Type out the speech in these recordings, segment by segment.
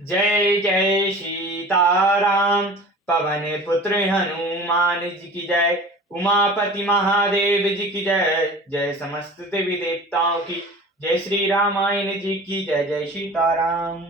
जय जय सीताराम। पवन पुत्र हनुमान जी की जय। उमापति महादेव जी की जय। जय समस्त देवी देवताओं की जय। श्री रामायण जी की जय। जय सीताराम।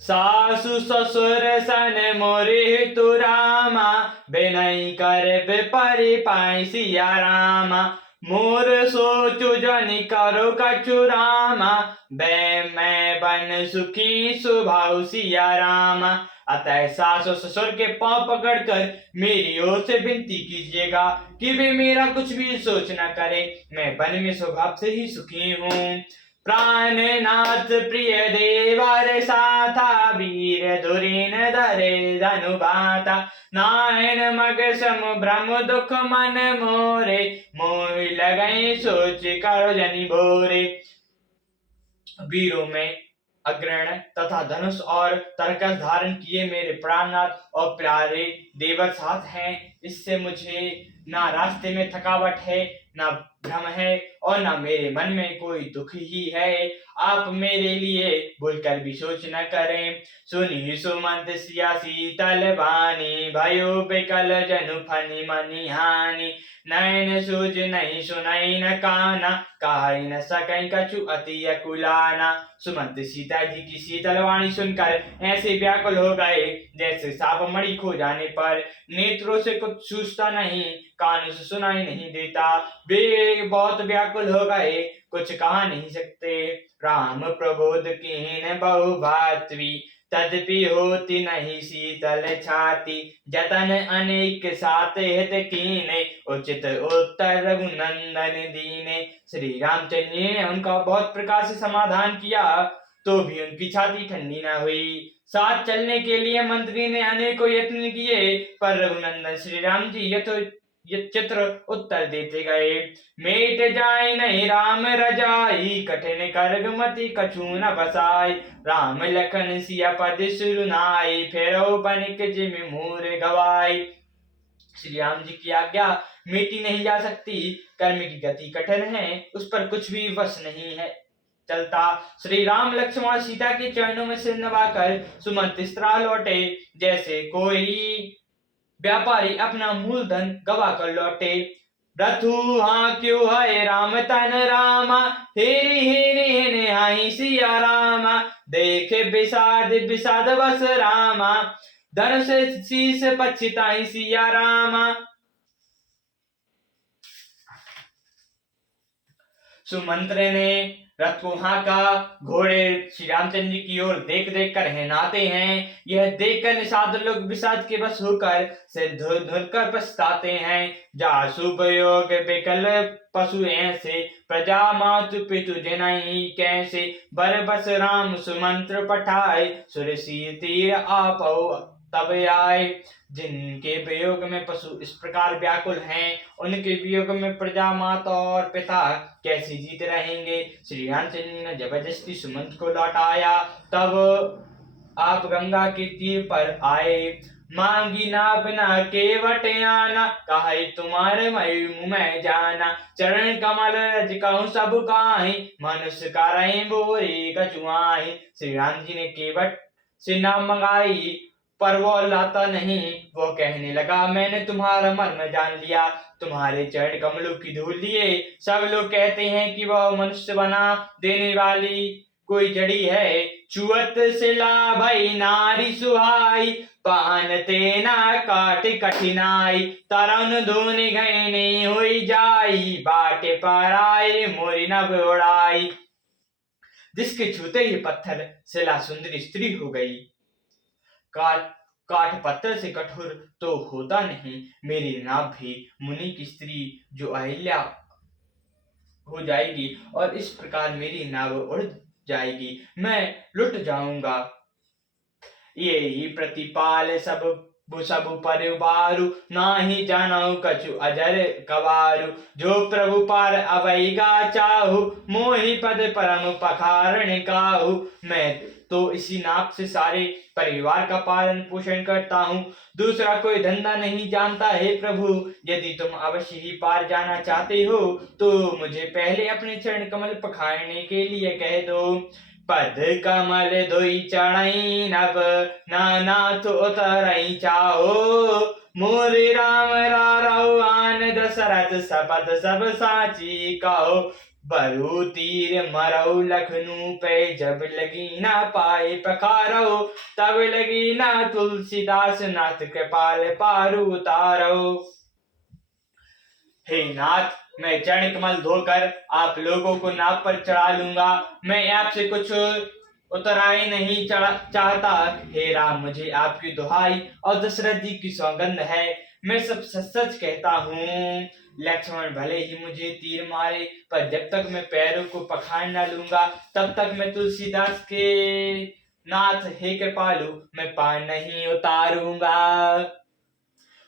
सासु ससुर सन मोरे तु रामा, बिनई कर परि पाई सिया रामा। मोर सोचु जनि करो कछु रामा, बै मैं बन सुखी सुभाउ सिया रामा। अतः सासु ससुर के पांव पकड़कर मेरी ओर से विनती कीजिएगा कि वे मेरा कुछ भी सोच न करे। मैं वन में स्वभाव से ही सुखी हूँ। प्राणनाथ प्रिय देवर साथा, वीर धुरीन धरे धनुबाता। नायन मग सम भ्रम दुख मन मोरे, मोह लगई सोच करो जनि भोरे। वीरों में अग्रण तथा धनुष और तरकस धारण किए मेरे प्राणनाथ और प्यारे देवर साथ हैं। इससे मुझे ना रास्ते में थकावट है, ना भ्रम है, और ना मेरे मन में कोई दुख ही है। आप मेरे लिए भूलकर भी सोच न करें। सुनी सुमंत सिया शीतल बानी, भयो बेकल जनु फनी मनी हानि। नैन सूझ नहीं सुनई न काना, कहि न सकई कछु अति अकुलाना। सुमंत सीता जी की शीतल वाणी सुनकर ऐसे व्याकुल हो गए जैसे साप मणि खो जाने पर नेत्रों से कुछ सूझता नहीं, कानों से सुनाई नहीं देता। वे बहुत व्याकुल हो गए, कुछ कहा नहीं सकते। राम प्रबोध कीन बहु भातवी, तदपि होती नहीं शीतल छाती। जतन अनेक सात हित कीने, उचित उत्तर रघुनंदन दीने। श्री रामचंद्र जी ने उनका बहुत प्रकार से समाधान किया, तो भी उनकी छाती ठंडी न हुई। साथ चलने के लिए मंत्री ने अनेकों यत्न किए, पर रघुनंदन श्री राम जी चित्र उत्तर देते गए। मेट जाए नहीं राम रजाई, कठिन कर्ग मति कछु न बसाई। राम लखन सिया पद सुरनाई, फेरो बनिक जिमि मूर गवाई। श्री राम जी की आज्ञा मिटी नहीं जा सकती, कर्म की गति कठिन है, उस पर कुछ भी वश नहीं है चलता। श्री राम लक्ष्मण सीता के चरणों में सिर नवाकर सुमंत इस तरह लौटे जैसे कोई व्यापारी अपना मूलधन गवा कर लौटे। रथु हाँ क्यों है राम तन रामा, हेरी हेरी हेने हाई सिया रामा। देखे विषाद विषाद बस रामा, धनुष शीस पछताई सिया रामा। सुमंत्र ने रथ को हाँका, घोड़े श्री रामचंद्र जी की ओर देख देख कर हिनाते हैं। यह देखकर निषाद लोग विषाद के बस होकर से धुर धुर कर पछताते हैं। जासु प्रयोग विकल पशु ऐसे, प्रजा मातु पितु जनई कैसे। बर बस राम सुमंत्र पठाए, सुरसी तीर आपो तब आए। जिनके वियोग में पशु इस प्रकार व्याकुल हैं, उनके वियोग में प्रजा माता और पिता कैसे जीते रहेंगे। श्री रामचंद्र ने जबरदस्ती सुमंत को लौटाया। तब आप गंगा के तीर पर आए। मांगी ना बिना केवट आना, कहे तुम्हारे मई मुँह जाना। चरण कमल रज कहूँ सब काहि, मनुष्य करे बोरे कछुआहि। श्री राम जी ने केवट से नाम मंगाई, पर वो लाता नहीं। वो कहने लगा, मैंने तुम्हारा मर्म जान लिया, तुम्हारे चरण कमलों की धूल लिए सब लोग कहते हैं कि वह मनुष्य बना देने वाली कोई जड़ी है। चुअत सिला भई नारी सुहाई, पान तेना काट कठिनाई। तरन धोने गए हुई जाई, बाटे पर आए मोरी नभ उड़ाई। जिसके छूते ही पत्थर शिला सुंदरी स्त्री हो गई। काठ पत्थर से कठोर तो होता नहीं, मेरी नाभ भी मुनि की स्त्री जो अहिल्या हो जाएगी, और इस प्रकार मेरी नाव उड़ जाएगी, मैं लुट जाऊंगा। ये ही प्रतिपाल सब वो सब परिवारु नाही जानऊ कछु अजर कवारु। जो प्रभु पार अवैगा चाहु मोहि पद परम पखारण काहू। मैं तो इसी नाप से सारे परिवार का पालन पोषण करता हूँ, दूसरा कोई धंधा नहीं जानता है प्रभु। यदि तुम अवश्य ही पार जाना चाहते हो तो मुझे पहले अपने चरण कमल पखारने के लिए कह दो। पद कमल धोई चढ़ई नभ नाथ उतरई चाहो। मोरे राम रारौ आन दशरथ सपथ सब साची कहो। बरु तीर मरौ लखनऊ पे जब लगी ना पाए पखारो। तब लगी ना तुलसीदास नाथ कृपाल पारु उतारो। हे नाथ, मैं चरण कमल धोकर आप लोगों को नाव पर चढ़ा लूंगा। मैं आपसे कुछ उतराई नहीं चाहता। हे राम, मुझे आपकी दुहाई और दशरथ जी की सौगंध है, मैं सब सच सच कहता हूँ। लक्ष्मण भले ही मुझे तीर मारे, पर जब तक मैं पैरों को पखार न लूंगा तब तक मैं तुलसीदास के नाथ हे कृपालु मैं पार नहीं उतारूंगा।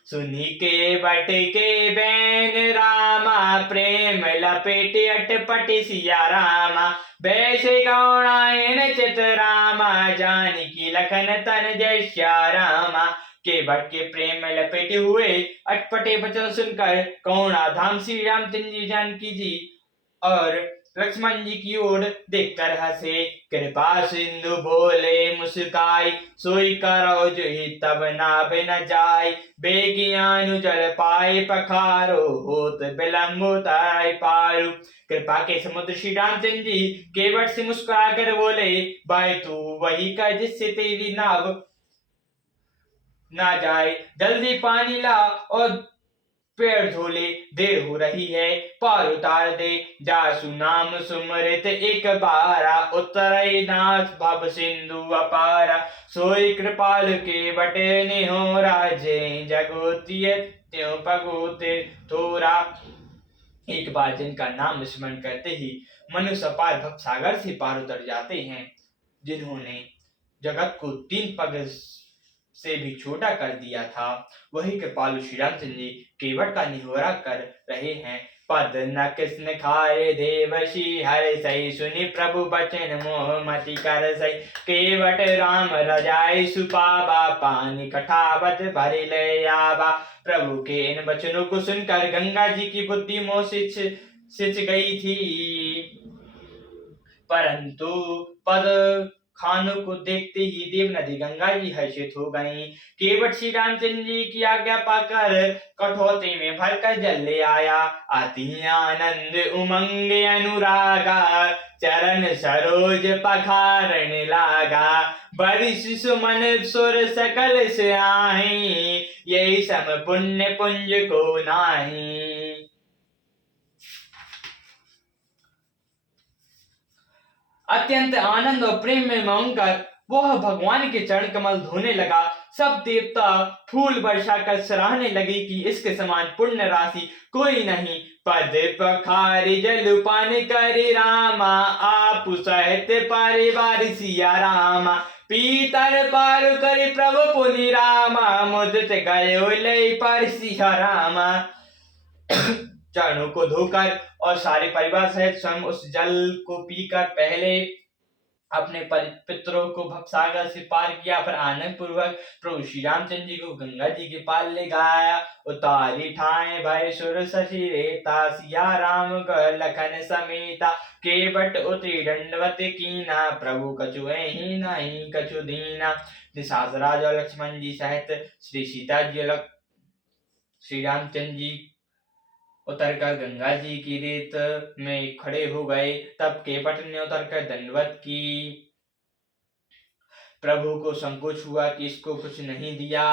सुनी के बट के बैन रामा, प्रेम लपेट अटपट सिया रामा। वैसे गौणायन चित रामा, जानकी लखन तन जय श्या रामा। के बट के प्रेम में लपेटे हुए अटपटे वचन सुनकर कौड़ा धाम श्री रामचंद्र जी जानकी जी और लक्ष्मण जी की ओर देखकर हंसे। कृपा सिंधु बोले मुस्काई, सोई करो जो ही तब नाभ न जाय। बेगियानु जल पाए पखारो, होत विलंब उताय पारू। कृपा के समुद्र श्री रामचंद्र जी केवट से मुस्कुरा कर बोले, भाई तू वही कर जिससे तेरी नाव ना जाए। जल्दी पानी ला और पैर धोले, देर हो रही है, पार उतार दे। जासु नाम सुमरित एक बारा, उतरे नाथ भव सिंधु अपारा। सोई कृपाल के बटे निहो राजे, जगोतिय त्यों पगोते थोरा। एक बार जिनका नाम स्मरण करते ही मनुष्य पार भव सागर से पार उतर जाते हैं, जिन्होंने जगत को 3 पग से भी छोटा कर दिया था, वही कृपालु श्री रामचंद्र जी केवट का निहोरा कर रहे हैं। पद न कृष्ण खारे देवशी हर सही, सुनि प्रभु बचन मोह मति कर सही। केवट राम रजाई सुपावा, पानी कठावत भरे ले आवा। प्रभु के इन वचनों को सुनकर गंगा जी की बुद्धि मोह सिच गई थी, परंतु पद खानों को देखते ही देव नदी गंगा जी हर्षित हो गईं। केवट श्री रामचंद्र जी की आज्ञा पाकर कठौती में भरकर जल ले आया। अति आनंद उमंग अनुरागा, चरण सरोज पखारन लागा। बरिस सुमन सुर सकल से आही, यही सम पुण्य पुंज को नाही। अत्यंत आनंद और प्रेम में होकर वह भगवान के चरण कमल धोने लगा। सब देवता फूल वर्षा कर सराहने लगे कि इसके समान पुण्य राशि कोई नहीं। पद पखारी जल पान करे रामा, आप सहित परिवार सिया रामा। पीतर पार करे प्रभु पुनि रामा, मुदित गयो लय पर सिया रामा। चरणों को धोकर और सारे परिवार सहित स्वयं उस जल को पीकर पहले अपने पितरों को भवसागर से पार किया, फिर आनंद पूर्वक प्रभु श्री रामचंद्र जी को गंगा जी के पार ले गया। उतारी ठाए भय सुर शशि रेता, सिया राम लखन समेता। केवट उतरी दंडवत कीना, प्रभु कछु ही नहीं कछु दीना। निशाचराज और लक्ष्मण जी सहित श्री सीता जी श्री रामचंद्र जी उतरकर गंगा जी की रेत में खड़े हो गए। तब केवट ने उतरकर दंडवत की। प्रभु को संकोच हुआ कि इसको कुछ नहीं दिया।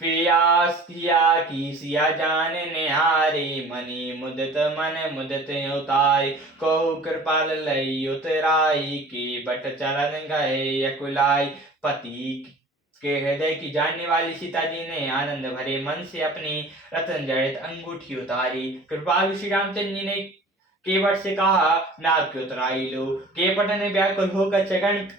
प्यास किया कि सिया जान निहारे, मनी मुदित मन मुदित उतारे। को कृपाल लई उतराई, के बट चरण गए अकुलाई। पति के हृदय की जानने वाली सीता जी ने आनंद भरे मन से अपनी रत्न जड़ित अंगूठी उतारी। कृपालु श्री रामचंद्र जी ने केवट से कहा, नाथ क्यों उतराई लो। केवट ने व्याकुल होकर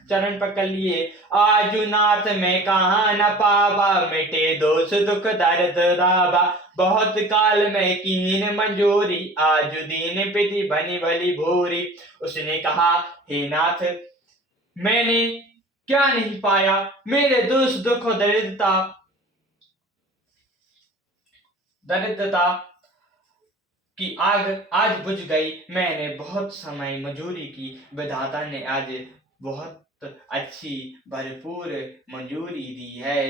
चरण पकड़ लिए। आजू नाथ में कहा न पावा, मिटे दोष दुख दर्द दावा। बहुत काल में कीन मंजूरी, आजू दीन पिति बनी भली भूरी। उसने कहा, हे नाथ, मैंने क्या नहीं पाया, मेरे दोष दुख और दरिद्रता की आग आज बुझ गई। मैंने बहुत समय मजूरी की, विधाता ने आज बहुत अच्छी भरपूर मंजूरी दी है।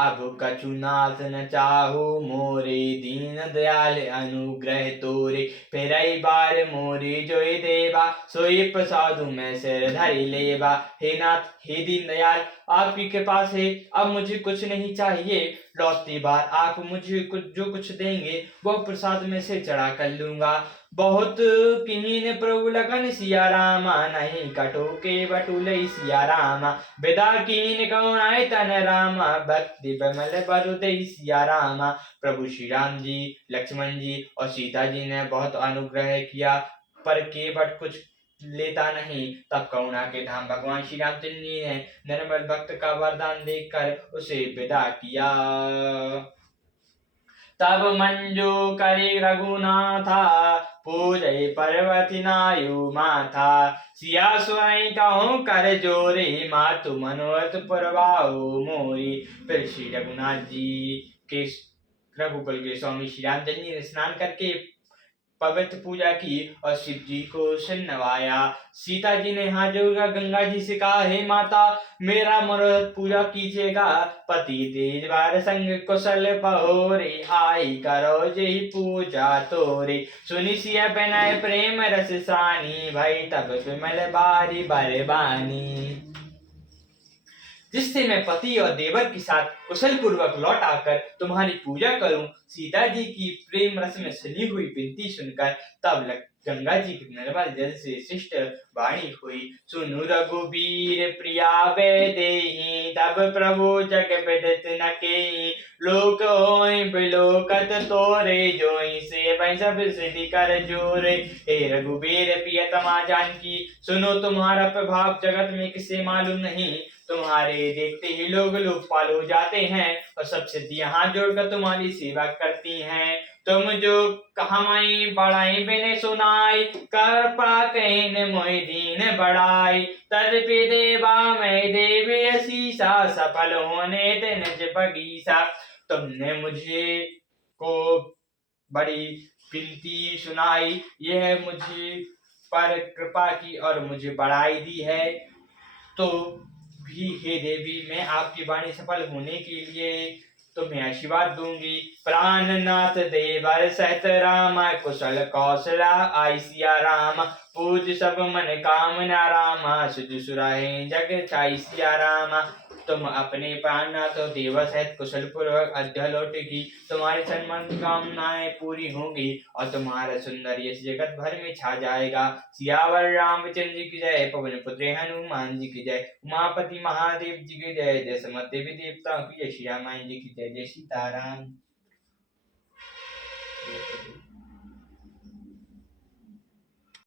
अब कछु नाथ न चाहो मोरे, दीन दयाल अनुग्रह तोरे। फिर बार मोरे जोई देवा, सोई प्रसादु में सिर धरि लेवा। हे नाथ, हे दीन दयाल, आपकी कृपा से अब मुझे कुछ नहीं चाहिए। लौटती बार आप मुझे जो कुछ देंगे वह प्रसाद में से चढ़ा कर लूंगा। बहुत कीन प्रभु लगन सिया रामा, नहीं कटो के बटुले सिया रामा। विदा कीन करुणाए तन रामा, भक्ति बमल बरुदे सिया रामा। प्रभु श्री राम जी, लक्ष्मण जी और सीता जी ने बहुत अनुग्रह किया, पर केवट कुछ लेता नहीं। तब करुणा के धाम भगवान श्री रामचंद्र जी ने निर्मल भक्त का वरदान देकर उसे विदा किया। तब मंजू करी रघुनाथा, पूजय पर्वती नायु माथा। सिया स्वयं कहूँ कर जोरे, मातु मनोरथ पुरवाओ मोरी। फिर श्री रघुनाथ जी के रघुकुल के स्वामी श्री रामचंद्र जी ने स्नान करके पवित्र पूजा की और शिव जी को सिर नवाया। सीता जी ने हाथ जोड़कर गंगा जी से कहा, हे माता, मेरा मनोरथ पूजा कीजिएगा। पति तेज बार संग कुशल पहोरे, आई करो जय पूजा तोरे। सुनि सिया बनाए प्रेम रस सानी, भई तब विमल बारी बरबानी। जिससे मैं पति और देवर के साथ कुशल पूर्वक लौट आकर तुम्हारी पूजा करूं। सीता जी की प्रेम रस में सली हुई विनती सुनकर तब गंगा जी के निर्मल जल से शिष्ट वाणी हुई। सुनु रघुबीर प्रिया वैदेही, तब प्रभु जग विदित न केहि। लोक होय बिलोकत तोरे, जोई से वै सब सिद्धि कर जोरे। हे रघुबीर प्रियतमा जानकी, सुनो तुम्हारा प्रभाव जगत में किसे मालूम नहीं। तुम्हारे देखते ही लोग लोकपाल हो जाते हैं और सब सिद्धियां हाथ जोड़कर तुम्हारी सेवा करती हैं। तुम जो कहाई बढ़ाई बिन सुनाई, कर पा कहन मोहि दीन बढ़ाई। तदपि देवा मैं देवी शीसा, सफल होने ते निज बगीचा। तुमने मुझे को बड़ी विनती सुनाई, यह मुझे पर कृपा की और मुझे बढ़ाई दी है, तो भी हे देवी, मैं आपकी वाणी सफल होने के लिए तुम्हें आशीर्वाद दूंगी। प्राणनाथ देवर सहित राम, कुशल कौशला आई सिया राम। पूज सब मन कामना रामा, सुज सुराहे जग छाई सिया रामा। तुम अपने प्राणनाथ और देवर सहित कुशल पूर्वक अयोध्या लौटेगी, तुम्हारी सम्मान कामनाएं पूरी होंगी और तुम्हारा सुंदर यश जगत भर में छा जाएगा। सियावर रामचंद्र जी की जय, पवन पुत्र हनुमान जी की जय, उमापति महादेव जी की जय, जय समस्त देवी देवताओं की जय, श्री रामायण जी की जय। जय सीताराम।